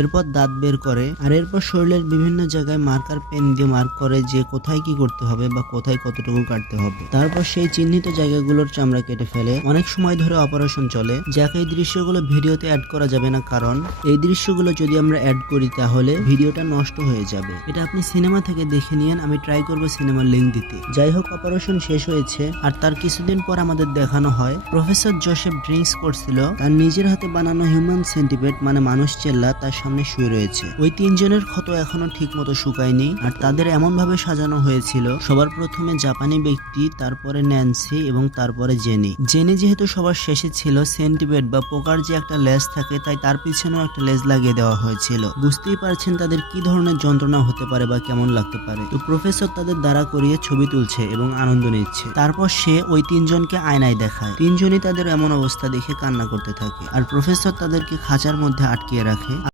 এরপর দাঁত বের করে আর এরপর শরীরের বিভিন্ন জায়গায় মার্কার পেন দিয়ে মার্ক করে যে কোথায় কি করতে হবে বা কোথায় কতটুকু কাটতে হবে। তারপর সেই চিহ্নিত জায়গাগুলোর চামড়া কেটে ফেলে। অনেক সময় ধরে অপারেশন চলে, যাকে এই দৃশ্যগুলো ভিডিওতে অ্যাড করা যাবে না, কারণ এই দৃশ্যগুলো যদি আমরা অ্যাড করি তাহলে ভিডিওটা নষ্ট হয়ে যাবে। এটা আপনি সিনেমা থেকে দেখে নিয়েন, আমি ট্রাই করবো সিনেমার লিঙ্ক দিতে। যাই হোক, অপারেশন শেষ হয়েছে আর তার কিছুদিন পর আমাদের দেখানো হয় প্রফেসর জোসেফ ড্রিঙ্কস করছিল, তার নিজের হাতে বানানো হিউম্যান সেন্টিপেড মানে মানুষ চেল্লা তার সামনে শুয়ে রয়েছে। ওই তিনজনের ক্ষত এখনো ঠিক মতো শুকায়নি আর তাদের এমন ভাবে সাজানো হয়েছিল, সবার প্রথমে জাপানি ব্যক্তি, তারপরে ন্যান্সি এবং তারপরে জেনি। জেনি যেহেতু সবার শেষে ছিল, সেন্টিপেড বা পোকার যে একটা লেজ থাকে তাই তার পিছনেও একটা লেজ লাগিয়ে দেওয়া হয়েছিল। বুঝতেই পারছেন তাদের কি ধরনের যন্ত্রণা হতে পারে বা কেমন লাগতে পারে। তো প্রফেসর তাদের দাঁড়া করিয়ে ছবি তুলছে এবং আনন্দ নিচ্ছে। তারপর সে ওই তিনজনকে আয়নায় দেখায়। তিনজনই তাদের এমন অবস্থা দেখে কান্না করতে থাকে আর প্রফেসর তাদেরকে খাঁচার মধ্যে আটকিয়ে রাখে।